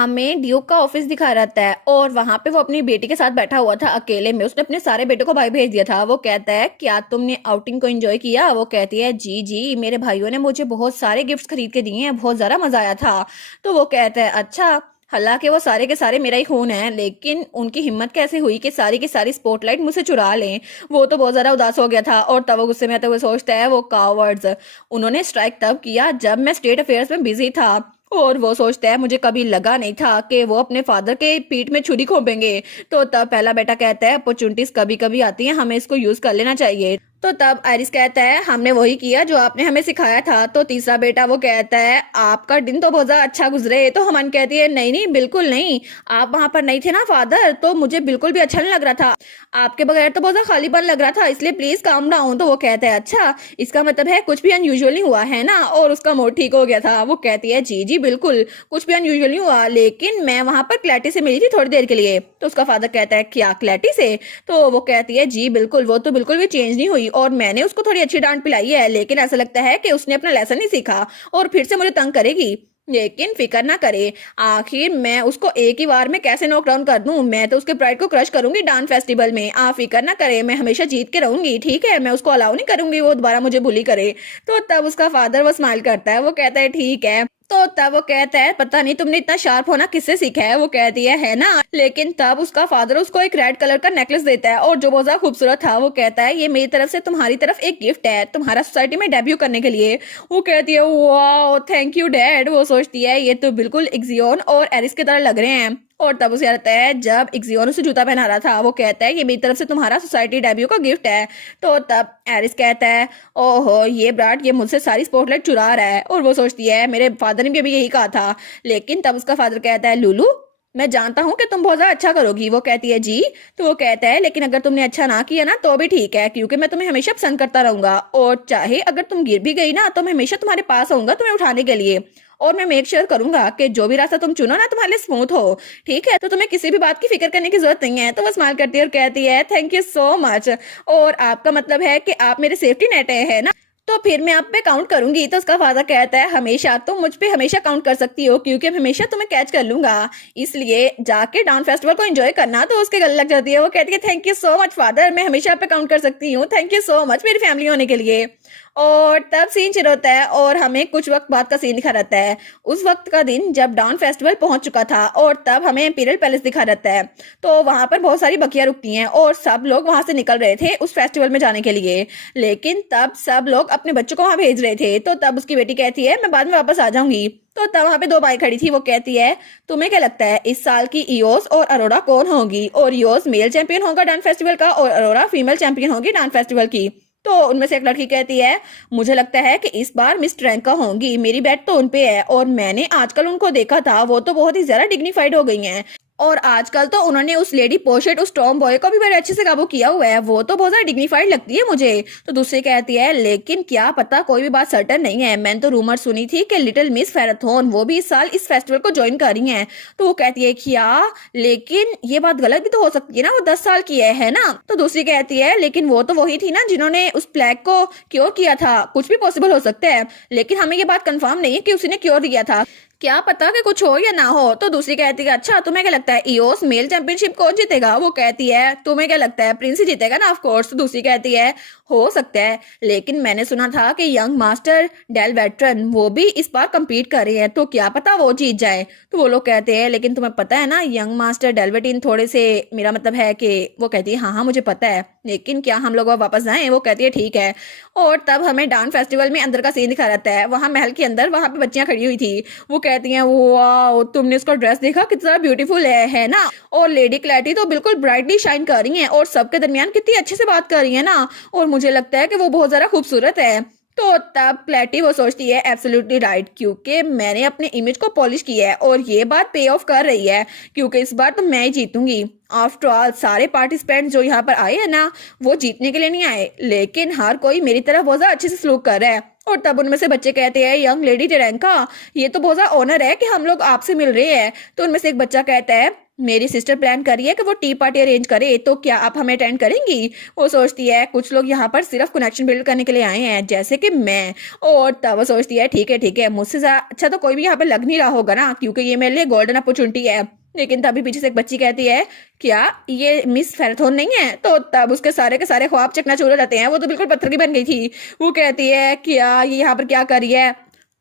हमें ड्यूक का ऑफिस दिखा रहता है और वहां पे वो अपनी बेटी के साथ बैठा हुआ था अकेले में। उसने अपने सारे बेटों को भाई भेज दिया था। वो कहता है क्या तुमने आउटिंग को एंजॉय किया? वो कहती है जी जी, मेरे भाइयों ने मुझे बहुत सारे गिफ्ट्स खरीद के दिए हैं, बहुत ज्यादा मजा आया था। तो वो कहता है अच्छा, हालांकि वो सारे के सारे मेरा ही खून है, लेकिन उनकी हिम्मत कैसे हुई कि सारी की सारी स्पॉटलाइट मुझसे चुरा लें। वो तो बहुत ज्यादा उदास हो गया था और तब वो गुस्से में आते हुए सोचता है वो कावर्ड्स, उन्होंने स्ट्राइक तब किया जब मैं स्टेट अफेयर्स में बिजी था। और वो सोचता है मुझे कभी लगा नहीं था कि वो अपने फादर के पीठ में छुरी घोंपेंगे। तो तब पहला बेटा कहता है अपॉर्चुनिटीज कभी कभी आती हैं, हमें इसको यूज कर लेना चाहिए। तो तब आयरिस कहता है हमने वही किया जो आपने हमें सिखाया था। तो तीसरा बेटा वो कहता है आपका दिन तो बहुत ज्यादा अच्छा गुजरे। तो हमन कहती है नहीं नहीं बिल्कुल नहीं, आप वहां पर नहीं थे ना फादर, तो मुझे बिल्कुल भी अच्छा नहीं लग रहा था। आपके बगैर तो बहुत ज्यादा खालीपन लग रहा था, इसलिए प्लीज काम डाउन। तो वो कहता है अच्छा, इसका मतलब है कुछ भी अनयूजुअल नहीं हुआ है ना? और उसका मूड ठीक हो गया था। वो कहती है जी जी बिल्कुल, कुछ भी अनयूजुअल नहीं हुआ, लेकिन मैं वहां पर क्लैटी से मिली थी थोड़ी देर के लिए। तो उसका फादर कहता है क्या क्लैटी से? तो वो कहती है जी बिल्कुल, वो तो बिल्कुल भी चेंज नहीं हुई और मैंने उसको थोड़ी अच्छी डांट पिलाई है, लेकिन ऐसा लगता है कि उसने अपना लेसन नहीं सीखा और फिर से मुझे तंग करेगी। लेकिन फिक्र ना करे, आखिर मैं उसको एक ही बार में कैसे नॉक डाउन कर दूं? मैं तो उसके प्राइड को क्रश करूंगी डांस फेस्टिवल में। आप फिक्र ना करे, मैं हमेशा जीत के रहूंगी, ठीक है? मैं उसको अलाउ नहीं करूंगी वो दोबारा मुझे बुली करे। तो तब उसका फादर वो स्माइल करता है, वो कहता है ठीक है। तो तब वो कहता है पता नहीं तुमने इतना शार्प होना किससे सीखा है? वो कहती है ना। लेकिन तब उसका फादर उसको एक रेड कलर का नेकलेस देता है और जो बहुत ज्यादा खूबसूरत था। वो कहता है ये मेरी तरफ से तुम्हारी तरफ एक गिफ्ट है तुम्हारा सोसाइटी में डेब्यू करने के लिए। वो कहती है वाह थैंक यू डैड। वो सोचती है ये तो बिल्कुल इक्सियोन और एरिस की तरह लग रहे हैं। और तब उसे आता है जब इक्सियोन उसे जूता पहना रहा था, वो कहता है ये मेरी तरफ से तुम्हारा सोसाइटी डेब्यू का गिफ्ट है। तो तब एरिस कहता है ओहो ये ब्राड ये मुझसे सारी स्पॉटलाइट चुरा रहा है। और वो सोचती है मेरे फादर ने भी अभी यही कहा था। लेकिन तब उसका फादर कहता है लुलू, मैं जानता हूँ कि तुम बहुत ज्यादा अच्छा करोगी। वो कहती है जी। तो वो कहता है लेकिन अगर तुमने अच्छा ना किया ना तो भी ठीक है, क्योंकि मैं तुम्हें हमेशा पसंद करता रहूंगा और चाहे अगर तुम गिर भी गई ना तो मैं हमेशा तुम्हारे पास आऊंगा तुम्हें उठाने के लिए। और मैं मेक श्योर करूंगा कि जो भी रास्ता तुम चुनो ना तुम्हारे लिए स्मूथ हो, ठीक है? तो तुम्हें किसी भी बात की फिक्र करने की जरूरत नहीं है। तो वो स्माइल करती है और कहती है थैंक यू सो मच, और आपका मतलब है कि आप मेरे सेफ्टी नेट है ना? तो फिर मैं आप पे काउंट करूंगी। तो उसका फादर कहता है हमेशा तुम मुझ पे हमेशा काउंट कर सकती हो, क्योंकि मैं हमेशा तुम्हें कैच कर लूंगा, इसलिए जाके डांस फेस्टिवल को एंजॉय करना। तो उसके गले लग जाती है। वो कहती है thank you so much father, मैं हमेशा आप पे काउंट कर सकती हूँ, थैंक यू सो मच मेरी फैमिली होने के लिए। और तब सीन शुरू होता है और हमें कुछ वक्त बाद का सीन दिखा रहता है। उस वक्त का दिन जब डाउन फेस्टिवल पहुंच चुका था और तब हमें इंपीरियल पैलेस दिखा रहता है। तो वहां पर बहुत सारी बकियां रुकती हैं और सब लोग वहां से निकल रहे थे उस फेस्टिवल में जाने के लिए। लेकिन तब सब लोग अपने बच्चों को वहां भेज रहे थे। तो तब उसकी बेटी कहती है मैं बाद में वापस आ जाऊंगी। तो तब वहां पे दो बाइक खड़ी थी। वो कहती है तुम्हें क्या लगता है इस साल की ईओस और अरोरा कौन होगी? और ईओस मेल चैंपियन होगा डांस फेस्टिवल का और अरोरा फीमेल चैंपियन होगी डांस फेस्टिवल की। तो उनमें से एक लड़की कहती है मुझे लगता है कि इस बार मिस ट्रैंका होंगी, मेरी बेट तो उनपे है, और मैंने आजकल उनको देखा था वो तो बहुत ही ज्यादा डिग्निफाइड हो गई हैं। और आजकल तो उन्होंने उस लेडी पोशेट उस टॉम बॉय को भी बड़े अच्छे से काबू किया हुआ है, वो तो बहुत ज्यादा डिग्निफाइड लगती है मुझे। तो दूसरी कहती है लेकिन क्या पता, कोई भी बात सर्टन नहीं है, मैंने तो रूमर सुनी थी कि लिटिल मिस फेराथन वो भी इस साल इस फेस्टिवल को ज्वाइन कर रही हैं। तो वो कहती है क्या, लेकिन ये बात गलत भी तो हो सकती है ना, वो 10 साल की है ना? तो दूसरी कहती है लेकिन वो तो वही थी ना जिन्होंने उस प्लेग को क्योर किया था, कुछ भी पॉसिबल हो सकता है, लेकिन हमें ये बात कंफर्म नहीं है कि उसने क्योर किया था, क्या पता कि कुछ हो या ना हो। तो दूसरी कहती है अच्छा तुम्हें क्या लगता है ईओस मेल चैंपियनशिप कौन जीतेगा? वो कहती है तुम्हें क्या लगता है प्रिंस ही जीतेगा ना? Of course. तो दूसरी कहती है हो सकता है, लेकिन मैंने सुना था कि यंग मास्टर डेल वेटरन वो भी इस बार compete कर रहे हैं, तो क्या पता वो जीत जाए। तो वो लोग कहते हैं लेकिन तुम्हें पता है ना यंग मास्टर डेलवेटिन थोड़े से, मेरा मतलब है कि वो कहती है हाँ हाँ मुझे पता है, लेकिन क्या हम लोग वापस जाएं? वो कहती है ठीक है। और तब हमें डांस फेस्टिवल में अंदर का सीन दिखा रहता है। वहां महल के अंदर वहां पे बच्चियां खड़ी हुई थी। वो कहती हैं वाह तुमने उसका ड्रेस देखा कितना ब्यूटीफुल है ना? और लेडी क्लैटी तो बिल्कुल ब्राइटली शाइन कर रही हैं और सबके दरमियान कितनी अच्छे से बात कर रही है ना, और मुझे लगता है कि वो बहुत ज्यादा खूबसूरत है। तो तब प्लेटी वो सोचती है एब्सोल्युटली राइट, क्योंकि मैंने अपने इमेज को पॉलिश किया है और ये बात पे ऑफ कर रही है, क्योंकि इस बार तो मैं ही जीतूंगी। आफ्टर ऑल सारे पार्टिसिपेंट जो यहाँ पर आए हैं ना वो जीतने के लिए नहीं आए, लेकिन हर कोई मेरी तरफ बहुत ज्यादा अच्छे से सलूक कर रहा है। और तब उनमें से बच्चे कहते हैं यंग लेडी टेरेंका, ये तो बहुत ज्यादा ऑनर है कि हम लोग आपसे मिल रहे हैं। तो उनमें से एक बच्चा कहता है मेरी सिस्टर प्लान कर रही है कि वो टी पार्टी अरेंज करे, तो क्या आप हमें अटेंड करेंगी? वो सोचती है कुछ लोग यहाँ पर सिर्फ कनेक्शन बिल्ड करने के लिए आए हैं, जैसे कि मैं। और तब वो सोचती है ठीक है, मुझसे अच्छा तो कोई भी यहाँ पर लग नहीं रहा होगा ना, क्योंकि ये मेरे लिए गोल्डन अपॉर्चुनिटी है। लेकिन तभी पीछे से एक बच्ची कहती है, क्या ये मिस फेराथन नहीं है? तो तब उसके सारे के सारे ख्वाब चकनाचूर हो जाते हैं, वो तो बिल्कुल पत्थर की बन गई थी। वो कहती है, क्या ये यहाँ पर क्या कर रही है?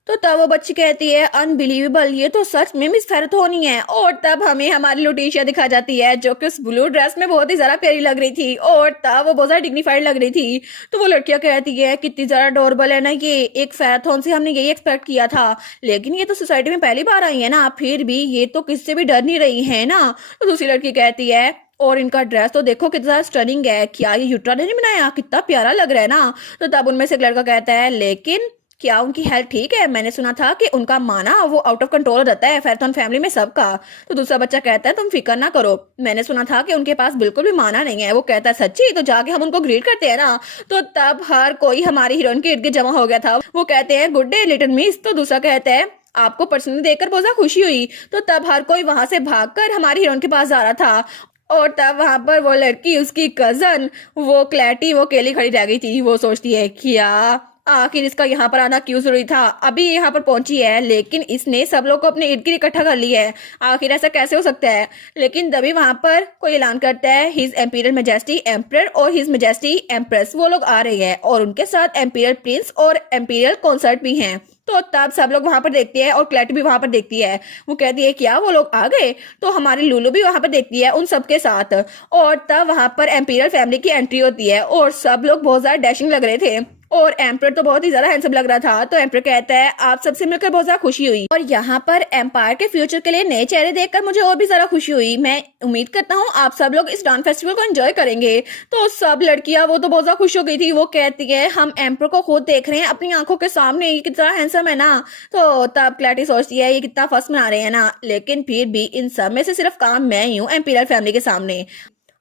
तो तब वो बच्ची कहती है, अनबिलीवेबल, ये तो सच में मिस फेराथन ही है। और तब हमें हमारी लुटीशिया दिखा जाती है, जो कि उस ब्लू ड्रेस में बहुत ही ज्यादा प्यारी लग रही थी, और तब वो बहुत ज्यादा डिग्निफाइड लग रही थी। तो वो लड़कियां कहती है, कितनी ज्यादा अडोरेबल है ना ये, एक फेराथन से हमने यही एक्सपेक्ट किया था, लेकिन ये तो सोसाइटी में पहली बार आई है ना, फिर भी ये तो किससे भी डर नहीं रही है ना। तो दूसरी लड़की कहती है, और इनका ड्रेस तो देखो कितना स्टनिंग है, क्या ये यूट्रा ने नहीं बनाया, कितना प्यारा लग रहा है ना। तो तब उनमें से एक लड़का कहता है, लेकिन क्या उनकी हेल्थ ठीक है? मैंने सुना था कि उनका माना वो आउट ऑफ कंट्रोल हो जाता है फेराथन फैमिली में सबका। तो दूसरा बच्चा कहता है, तुम फिक्र ना करो, मैंने सुना था कि उनके पास बिल्कुल भी माना नहीं है। वो कहता है, सच्ची? तो जाके हम उनको ग्रीट करते हैं ना। तो तब हर कोई हमारी हीरोइन के इर्द गिर्द जमा हो गया था। वो कहते हैं, गुड डे लिटिल मिस। तो दूसरा कहता है, आपको पर्सनली देखकर बहुत ज्यादा खुशी हुई। तो तब हर कोई वहां से भागकर हमारी हीरोइन के पास जा रहा था, और तब वहां पर वो लड़की, उसकी कजन, वो क्लैटी, वो अकेली खड़ी रह गई थी। वो सोचती है, क्या आखिर इसका यहाँ पर आना क्यों जरूरी था? अभी ये यहाँ पर पहुंची है, लेकिन इसने सब लोग को अपने इर्द गिर्द इकट्ठा कर लिया है, आखिर ऐसा कैसे हो सकता है? लेकिन तभी वहां पर कोई ऐलान करता है, हिज एम्पीरियल मेजेस्टी एम्परर और हिज मेजेस्टी एम्प्रेस, वो लोग आ रहे हैं, और उनके साथ एम्पीरियल प्रिंस और एम्पीरियल कॉन्सर्ट भी हैं। तो तब सब लोग वहां पर देखते हैं, और क्लैट भी वहां पर देखती है। वो कहती है, क्या वो लोग आ गए? तो हमारी लुलू भी वहां पर देखती है उन सबके साथ, और तब वहां पर एम्पीरियल फैमिली की एंट्री होती है, और सब लोग बहुत ज्यादा डैशिंग लग रहे थे, और एम्पर तो बहुत ही ज्यादा हैंडसम लग रहा था। तो एम्पर कहता है, आप सबसे मिलकर बहुत ज्यादा खुशी हुई, और यहाँ पर एम्पायर के फ्यूचर के लिए नए चेहरे देखकर मुझे और भी ज्यादा खुशी हुई। मैं उम्मीद करता हूँ आप सब लोग इस डांस फेस्टिवल को एंजॉय करेंगे। तो सब लड़कियां वो तो बहुत ज्यादा खुश हो गई थी। वो कहती है, हम एम्पर को खुद देख रहे हैं अपनी आंखों के सामने, ये कितना हैंडसम है ना। तो तब क्लैटी सोचती है, ये कितना फर्स्ट मना रहे हैं ना, लेकिन फिर भी इन सब में से सिर्फ काम मैं ही हूँ एम्पीरियल फैमिली के सामने।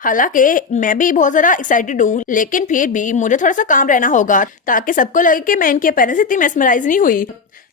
हालांकि मैं भी बहुत ज्यादा एक्साइटेड हूँ, लेकिन फिर भी मुझे थोड़ा सा काम रहना होगा, ताकि सबको लगे कि मैं इनके पेरेंट्स इतनी मेस्मराइज नहीं हुई।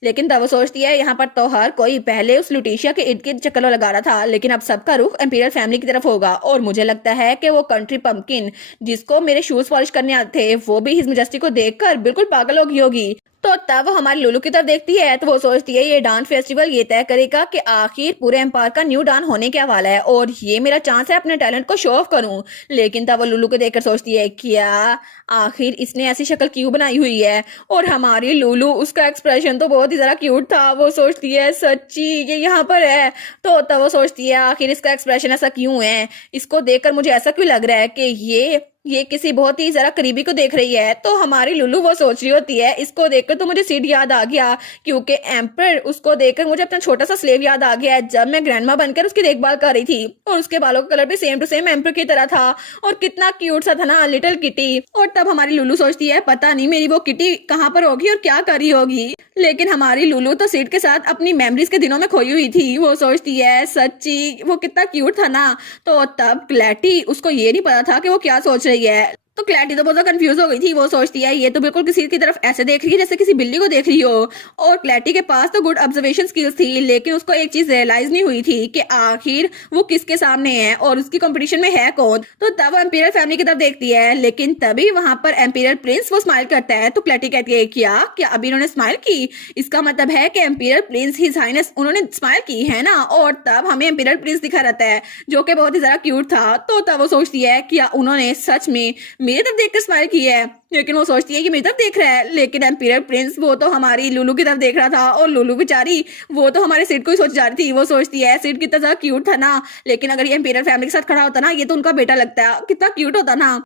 लेकिन तब वो सोचती है, यहाँ पर तो हर कोई पहले उस लुटीशिया के इर्द गिर्द चक्कर लगा रहा था, लेकिन अब सबका रुख एम्पीरियल फैमिली की तरफ होगा, और मुझे लगता है कि वो कंट्री पंपकिन, जिसको मेरे शूज पॉलिश करने आते थे, वो भी हिज मेजेस्टी को देखकर बिल्कुल पागल हो गई होगी। तो तब वो हमारी लुलू की तरफ देखती है, तो वो सोचती है, ये डांस फेस्टिवल ये तय करेगा कि आखिर पूरे एम्पायर का न्यू डांस होने क्या वाला है, और ये मेरा चांस है अपने टैलेंट को शो ऑफ करूं। लेकिन तब वो लुलू को देखकर सोचती है, क्या आखिर इसने ऐसी शक्ल क्यों बनाई हुई है? और हमारी लुलू, उसका एक्सप्रेशन तो बहुत ही ज्यादा क्यूट था। वो सोचती है, सच्ची ये यहाँ पर है? तो तब वो सोचती है, आखिर इसका एक्सप्रेशन ऐसा क्यों है? इसको देखकर मुझे ऐसा क्यों लग रहा है कि ये किसी बहुत ही जरा करीबी को देख रही है। तो हमारी लुलू वो सोच रही होती है, इसको देखकर तो मुझे सीड याद आ गया, क्योंकि एम्पर, उसको देखकर मुझे अपना छोटा सा स्लेव याद आ गया, जब मैं ग्रैंडमा बनकर उसकी देखभाल कर रही थी, और उसके बालों का कलर भी सेम टू सेम एम्पर की तरह था, और कितना क्यूट सा था ना लिटिल किटी। और तब हमारी लुलू सोचती है, पता नहीं मेरी वो किटी कहाँ पर होगी और क्या कर रही होगी। लेकिन हमारी लुलू तो सीड के साथ अपनी मेमोरीज के दिनों में खोई हुई थी। वो सोचती है, सच्ची वो कितना क्यूट था ना। तो तब क्लैटी, उसको ये नहीं पता था कि वो क्या सोच रही है। तो क्लैटी तो बहुत कंफ्यूज हो गई थी। वो सोचती है, ये तो बिल्कुल किसी की तरफ ऐसे देख रही है जैसे किसी बिल्ली को देख रही हो। और क्लैटी के पास तो गुड ऑब्जर्वेशन स्किल्स थी, लेकिन उसको एक चीज रियलाइज नहीं हुई थी कि आखिर वो किसके सामने है और उसकी कंपटीशन में है कौन। तो तब वो एम्पीरियल फैमिली की तरफ देखती है, लेकिन तभी वहां पर एम्पीरियल प्रिंस वो स्माइल करता है। तो क्लैटी कहती है, क्या क्या अभी इन्होंने स्माइल की? इसका मतलब है कि एम्पीरियल प्रिंस, हिज हाइनेस, उन्होंने स्माइल की है ना। और तब हमें एम्पीरियल प्रिंस दिखा रहता है, जो कि बहुत ही ज्यादा क्यूट था। तो तब वो सोचती है, क्या उन्होंने सच में मेरी तरफ देखकर स्माइल की है? लेकिन वो सोचती है कि मेरी तरफ देख रहा है, लेकिन एम्पीरियल प्रिंस वो तो हमारी लुलू की तरफ देख रहा था, और लुलू बेचारी वो तो हमारे सिड को ही सोच जा रही थी। वो सोचती है, सिड कितना ज्यादा क्यूट था ना, लेकिन अगर ये एम्पीरियल फैमिली के साथ खड़ा होता ना, ये तो उनका बेटा लगता है, कितना क्यूट होता ना।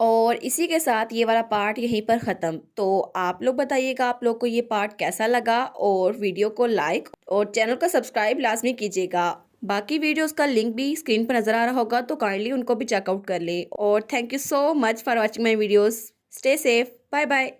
और इसी के साथ ये वाला पार्ट यहीं पर ख़त्म। तो आप लोग बताइएगा आप लोग को ये पार्ट कैसा लगा, और वीडियो को लाइक और चैनल को सब्सक्राइब लाजमी कीजिएगा। बाकी वीडियोस का लिंक भी स्क्रीन पर नज़र आ रहा होगा, तो काइंडली उनको भी चेकआउट कर ले। और thank you so much for watching my videos. Stay safe, bye bye.